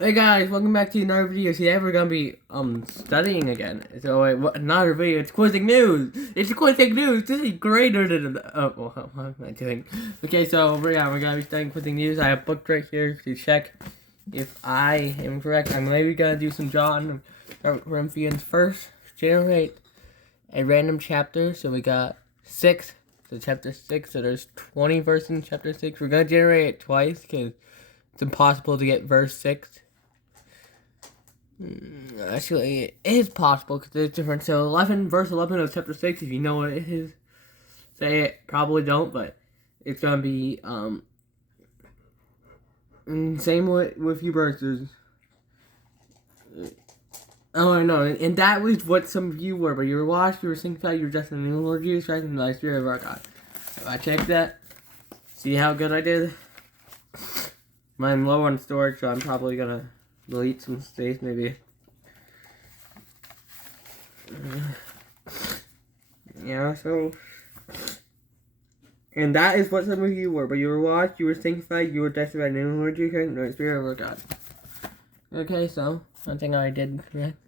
Hey guys, welcome back to another video. Today we're gonna be studying again. So another video. It's quizzing news. It's quizzing news. This is greater than what am I doing? Okay, so we're gonna be studying quizzing news. I have booked right here to check if I am correct. I'm maybe gonna do some John Corinthians first. Generate a random chapter. So we got 6. So chapter 6. So there's 20 verses in chapter 6. We're gonna generate it twice because it's impossible to get verse 6. Actually, it is possible because it's different. So, verse 11 of chapter 6, if you know what it is, say it. Probably don't, but it's going to be, same with you verses. Oh, no, and that was what some of you were, but you were washed, you were sanctified, you were just in the Lord Jesus Christ, and the Spirit of our God. So I checked that. See how good I did? I'm low on storage, so I'm probably going to delete some space, maybe. Yeah, so, and that is what some of you were, but you were washed, you were sanctified, you were justified in the Lord Jesus Christ, and the Spirit of our God. Okay, so, one thing I did correct.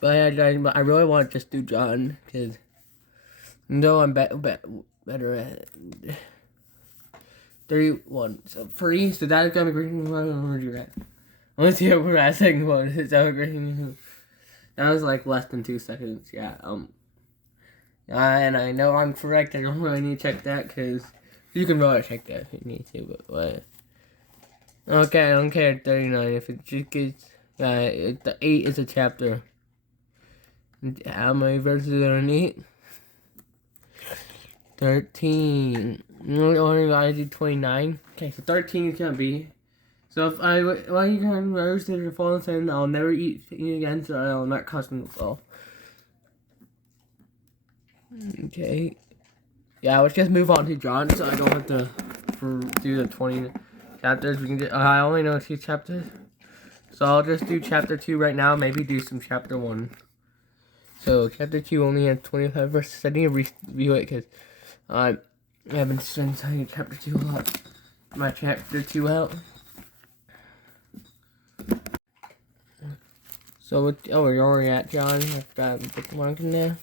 But I really want to just do John, because, though I'm better at 31, so free, so that is going to be great. Where you at? Let's see what we're at, second one. Is that great? That was like less than 2 seconds, yeah, and I know I'm correct. I don't really need to check that because you can really check that if you need to. But what? Okay, I don't care. 39. If it just gets, the 8 is a chapter. How many verses are in 8? 13. Only gotta do 29. Okay, so 13 is gonna be. So if I you can roasted or fallen sin, I'll never eat again. So I'll not custom myself. Okay. Yeah, let's just move on to John, so I don't have to do the 20 chapters. We can do, I only know 2 chapters, so I'll just do chapter 2 right now. Maybe do some chapter 1. So chapter 2 only has 25 verses. I need to review it because I haven't studied chapter 2 a lot. My chapter 2 out. So we're already at John. I've got a bookmark in there.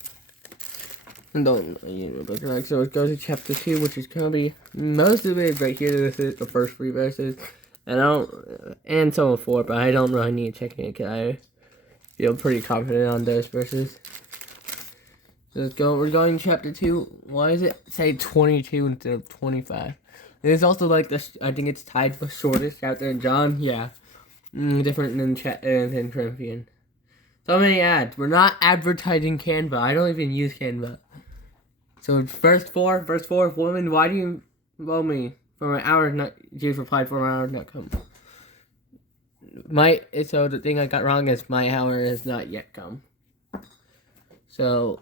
And don't book right. So it goes to chapter 2, which is gonna be most of it right here. This is the first 3 verses, and some of 4, but I don't really need checking it because I feel pretty confident on those verses. So let's go. We're going to chapter 2. Why does it say 22 instead of 25? And it's also like this. I think it's tied to the shortest chapter in John. Yeah, different than Corinthians. So many ads. We're not advertising Canva. I don't even use Canva. So verse 4, woman, why do you mow me? For my hour not Jesus replied, for my hour not come. So the thing I got wrong is my hour has not yet come. So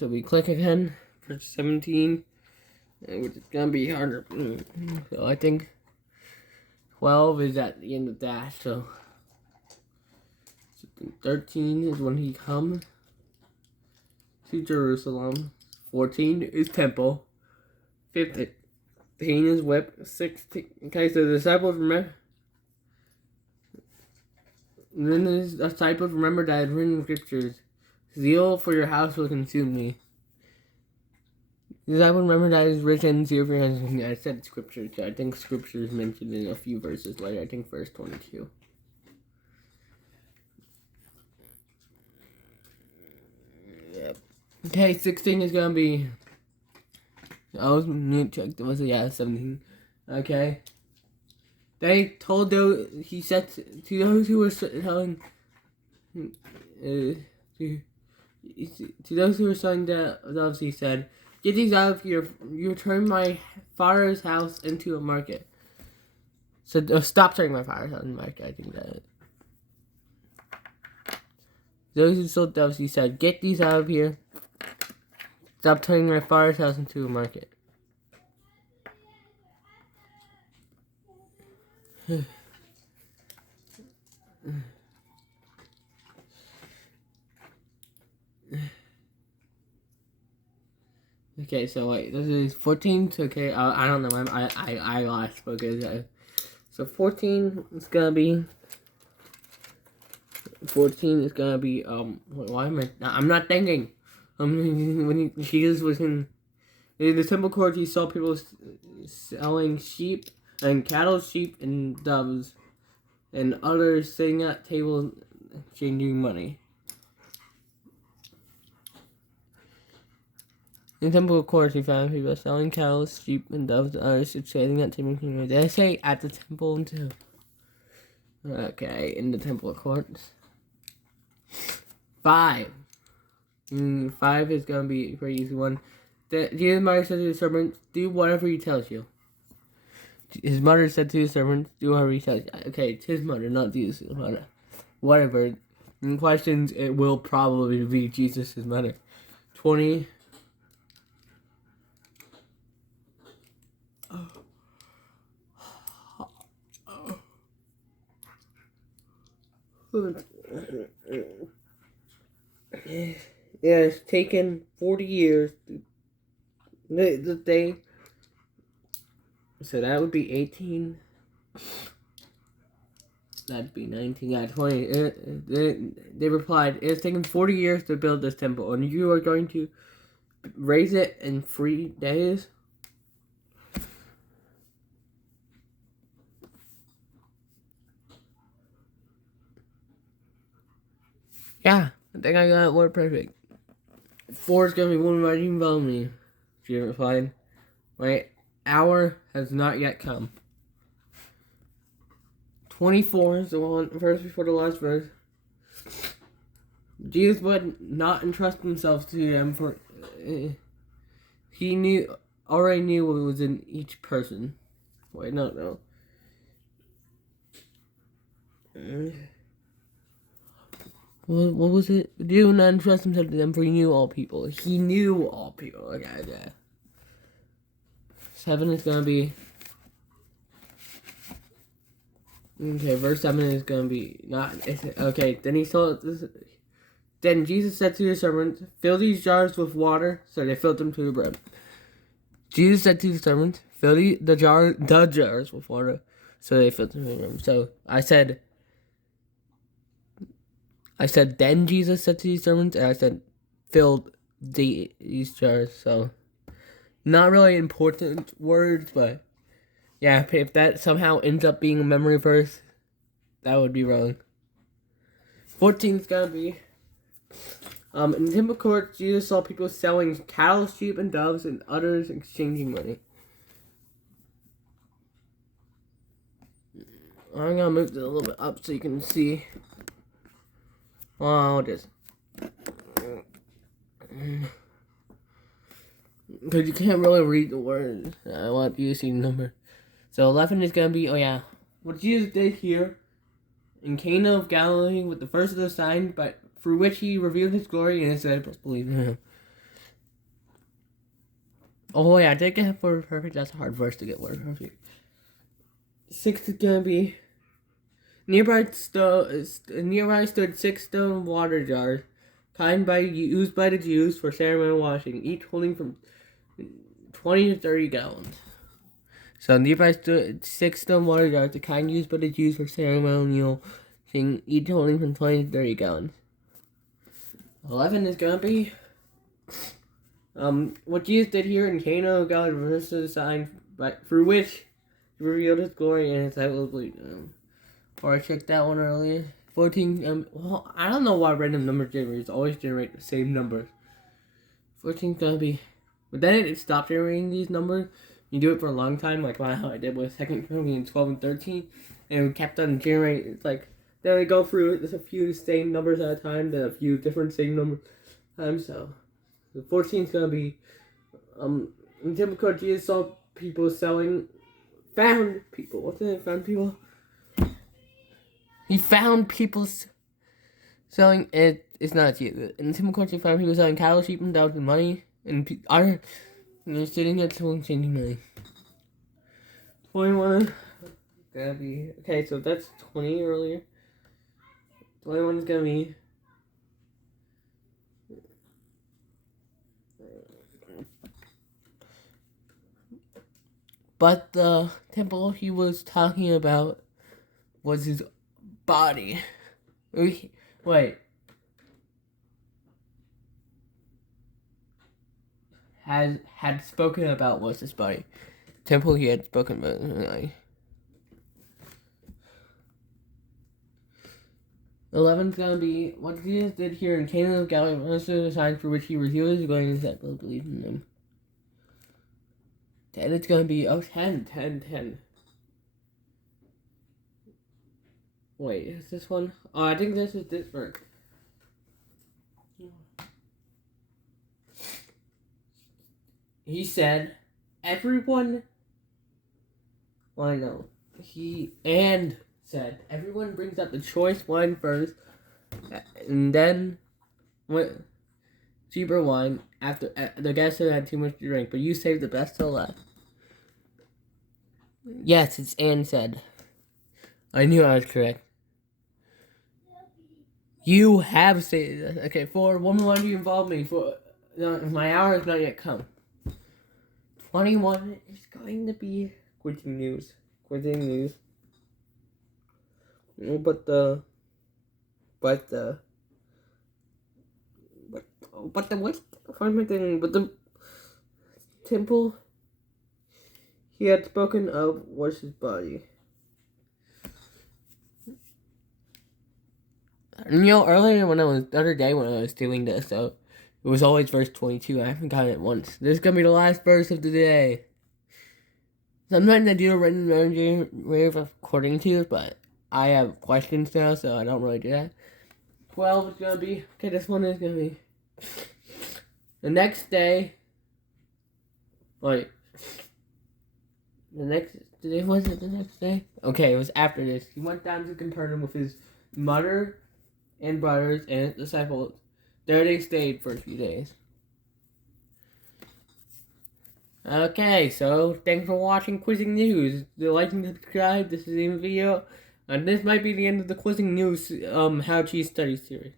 we click again, verse 17, which is gonna be harder. So I think 12 is at the end of that, so 13 is when he comes to Jerusalem. 14 is temple. 15 is whip. 16. Okay, so the disciples remember. Then the disciples remembered that I had written in scriptures. Zeal for your house will consume me. The disciples remembered that it is written, zeal for your house. I said scripture too. I think scripture is mentioned in a few verses later. I think verse 22. Yep. Okay, 16 is gonna be. I was need to check. Was it? Yeah, 17. Okay. They told those. He said to those who were telling. To those who were selling doves, he said, "Get these out of here! You turn my father's house into a market." So stop turning my father's house into a market. I think that. Those who sold doves, he said, "Get these out of here! Stop turning my father's house into a market." Okay, so wait, this is 14. Okay, I don't know. I lost. Okay, so 14 is gonna be. 14 is gonna be why am I? I'm not thinking. When Jesus was in the temple court, he saw people selling sheep and cattle, sheep and doves, and others sitting at tables exchanging money. In the temple courts, he found people selling cattle, sheep, and doves, and others sitting at tables exchanging money. Did I say at the temple too? Okay, in the temple courts. 5. 5 is gonna be a pretty easy one. Jesus' mother said to his servants, "Do whatever he tells you." His mother said to his servants, "Do whatever he tells you." Okay, it's his mother, not Jesus' mother. Whatever. In questions, it will probably be Jesus' mother. 20. Yeah, it's taken 40 years. The day. So that would be 18. That'd be 19. Yeah, 20. They replied, "It's taken 40 years to build this temple, and you are going to raise it in 3 days?" Yeah, I think I got it word perfect. 4 is going to be one writing about me. She replied, "My hour has not yet come." 24 is the verse before the last verse. Jesus would not entrust himself to them, for he already knew what was in each person. Wait, no. What was it? Do not entrust himself to them, for he knew all people. He knew all people. Okay. 7 is gonna be. Okay, verse 7 is gonna be not. Okay, then he told this. Then Jesus said to his servants, "Fill these jars with water." So they filled them to the brim. Jesus said to the servants, "Fill the jars with water." So they filled them to the brim. So I said, then Jesus said to his servants, and I said, filled these jars. So not really important words, but yeah, if that somehow ends up being a memory verse, that would be wrong. 14's gotta be. In the temple court, Jesus saw people selling cattle, sheep, and doves, and others exchanging money. I'm gonna move this a little bit up so you can see. Oh, just because you can't really read the words. I want you to see the number. So 11 is gonna be. Oh yeah, what Jesus did here in Cana of Galilee with the first of the signs, but through which he revealed his glory, and his disciples believed in him. Oh yeah, I did get word perfect. That's a hard verse to get word perfect. 6 is gonna be. Nearby stood 6 stone water jars, used by the Jews for ceremonial washing, each holding from 20 to 30 gallons. So nearby stood 6 stone water jars, the kind used by the Jews for ceremonial washing, each holding from 20 to 30 gallons. 11 is gonna be what Jesus did here in Cana of Galilee reversed the sign, but through which he revealed his glory, and his disciples believed in him. Or I checked that one earlier. 14. Well, I don't know why random number generators always generate the same numbers. 14 is gonna be, but then it stopped generating these numbers. You do it for a long time, like how I did with 2 Corinthians 12 and 13, and we kept on generating. It's like then we go through. There's a few same numbers at a time, then a few different same numbers times. So the 14 is gonna be in typical Jesus saw people found people. What's it? Found people. He found people selling it. It's not Jesus. In Timothy courts, he found people selling cattle, sheep, and doves, and money, and they're sitting at table exchanging money. 21. Gonna be okay. So that's 20 earlier. 21 is gonna be. But the temple he was talking about was his body. Wait. Had spoken about was his body. Temple he had spoken about. 11's gonna be what Jesus did here in Canaan of Galilee, most of the signs for which he revealed his glory that will believe in him. 10 it's gonna be 10. Wait, is this one? Oh, I think this is different. He said, everyone. Well, I know. Said, everyone brings out the choice wine first, and then cheaper wine after the guests had too much to drink, but you saved the best till last. Yes, it's Anne said. I knew I was correct. You have saved it. Okay, 4, woman, why do you involve me? My hour has not yet come. 21 is going to be quitting news. But the temple he had spoken of was his body. Earlier the other day when I was doing this, so it was always verse 22. I haven't gotten it once. This is gonna be the last verse of the day. Sometimes I do a written way of according to it, but I have questions now, so I don't really do that. 12 is gonna be this one is gonna be the next day. Wait. Was it the next day? Okay, it was after this. He went down to Capernaum with his mother and brothers and disciples. There they stayed for a few days. Okay, so thanks for watching Quizzing News. Like and subscribe. This is the video. And this might be the end of the Quizzing News How Cheese Study series.